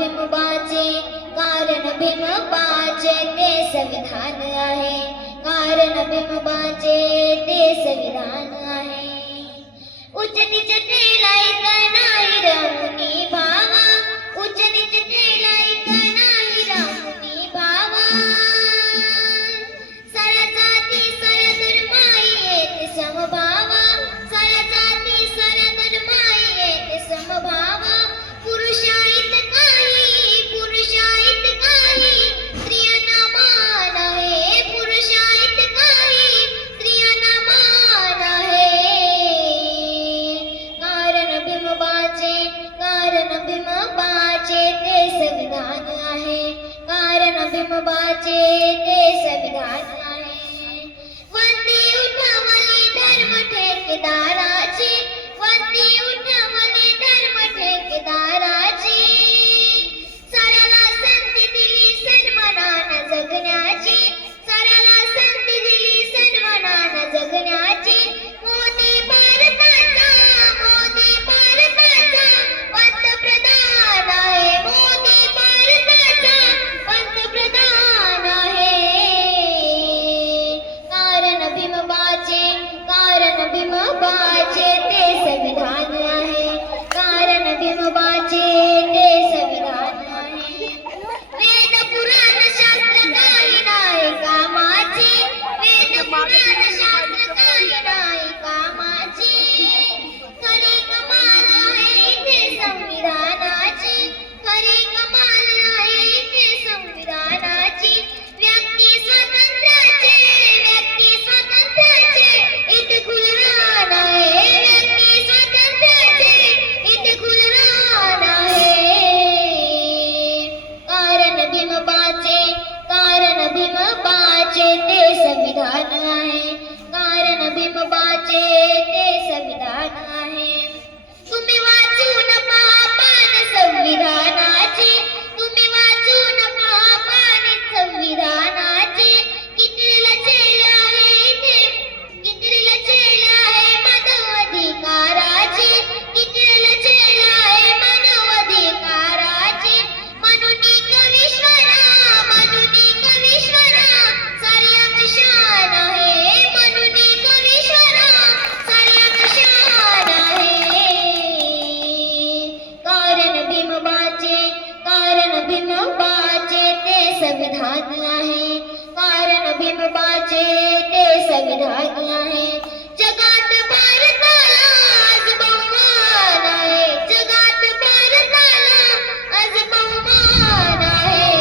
भीमबाचे कारण भीमबाचे ते संविधान आहे, कारण भीमबाचे ते संविधान आहे. उच्च नीच केला एक नाही रमुनी भावा, उच्च नीच केला एक नाही रमुनी भावा. सर्व जाती सर्व धर्माई एक समभावा, सर्व जाती सर्व धर्माई एक समभावा. पुरुषाईत काही पुरुषाईत काही स्त्रियांना मान आहे, पुरुषाईत काही स्त्रियांना मान आहे. कारण भीमबाचे ते संविधान आहे, कारण भीमबाचे ते संविधान आहे. वंदे उठवले धर्म ठेकेदाराचे, वंदे उठवले धर्म ठेकेदाराचे. साऱ्याला संधी दिली सन्मानानं जगण्याची, साऱ्याला संधी दिली सन्मानानं जगण्याची. मोदी भारताचा पंतप्रधान आहे, मोदी भारताचा पंतप्रधान आहे. कारण भीमबाचे ते संविधान आहे, कारण भीमबाचे ते संविधान आहे. वेद पुराण शास्त्र काही नाही कामाचे, वेद पुराण शास्त्र काही नाही कामाचे. खरी कमाल आहे इथे संविधानाची, खरी कमाल आहे इथे संविधानाची. व्यक्ती स्वातंत्र्याचे, व्यक्ती स्वातंत्र्याचे इथे खुलरान आहे, व्यक्ती स्वातंत्र्याचे इथे खुलरान आहे. कारण भीमबाचे ते संविधान आहे, कारण भीमबाचे ते संविधान आहे. तुम्ही वाचून पहा पान संविधानाचे, तुम्ही वाचून पहा पान संविधानाचे. किती रचेल आहे इथे, किती रचेल आहे मानव अधिकाराचे, किती रचेल आहे मानव अधिकाराचे. म्हणून कवीश्वरा, म्हणून कवीश्वरा सारी आमची शान आहे, म्हणून कवीश्वरा सारी आमची शान आहे. कारण भीमबाचे ते संविधान आहे, कारण भीमबाचे ते संविधान आहे. जगात भारताला आज बहुमान आहे, जगात भारताला आज बहुमान आहे.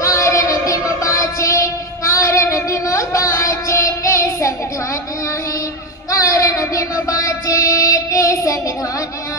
कारण भीमबाचे ते संविधान आहे, कारण भीमबाचे ते संविधान आहे.